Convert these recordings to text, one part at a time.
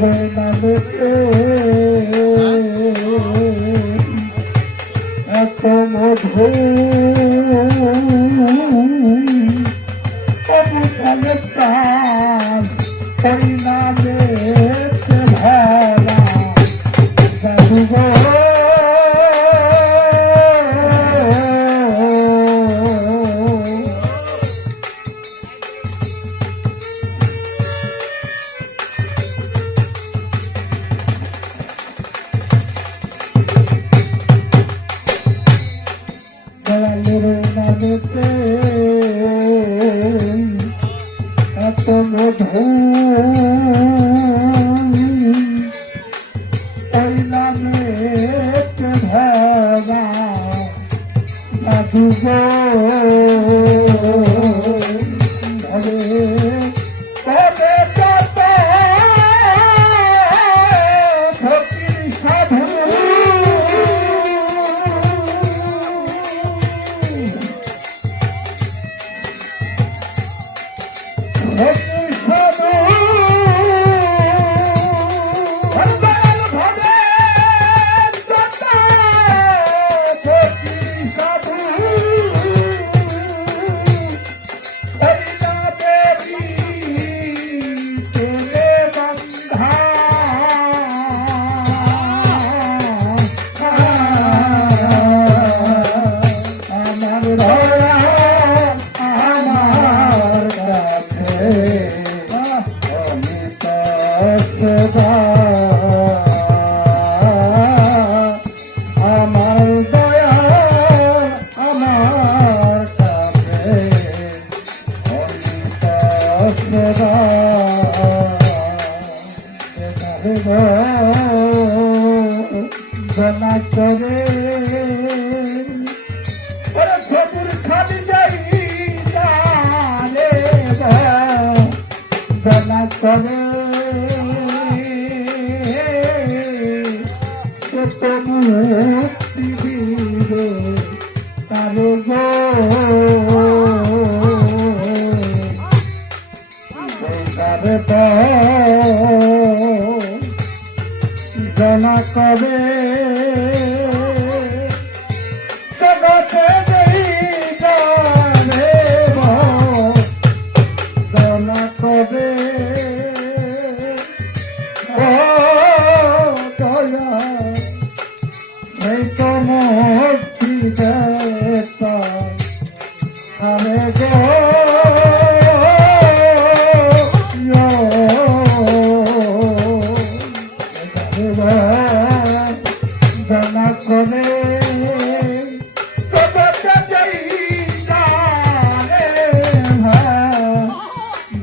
তোরে নামেতে এত মধু অবু তালে তার পরিণামে মধু করে সবুর খালি যাই বেলা করে। তার গো। জনা করে। heaven.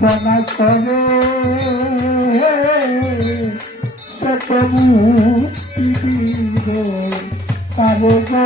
বন্দনা করে সকবু পাব গো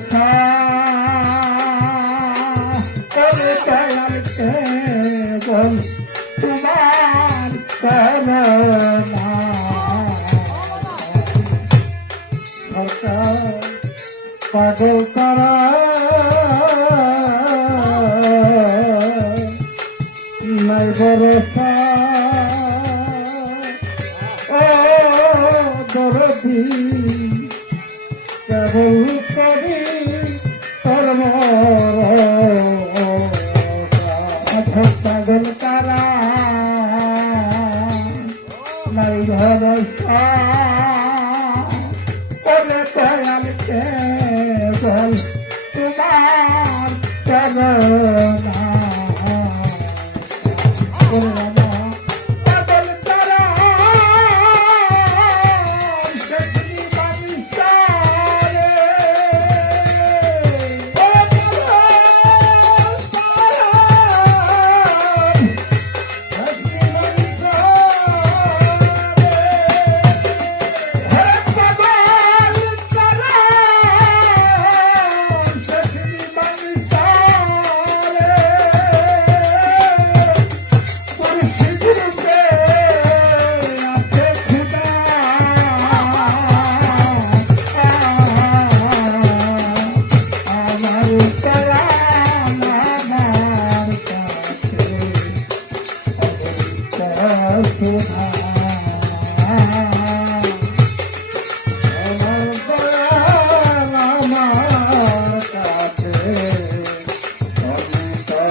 সাধে তারা। নাই ভরসা। ও দরদি কেবল করি তোর সাধন তারা। নাই ভরসা। Yeah. ওরে তোমার পাগল เทวดา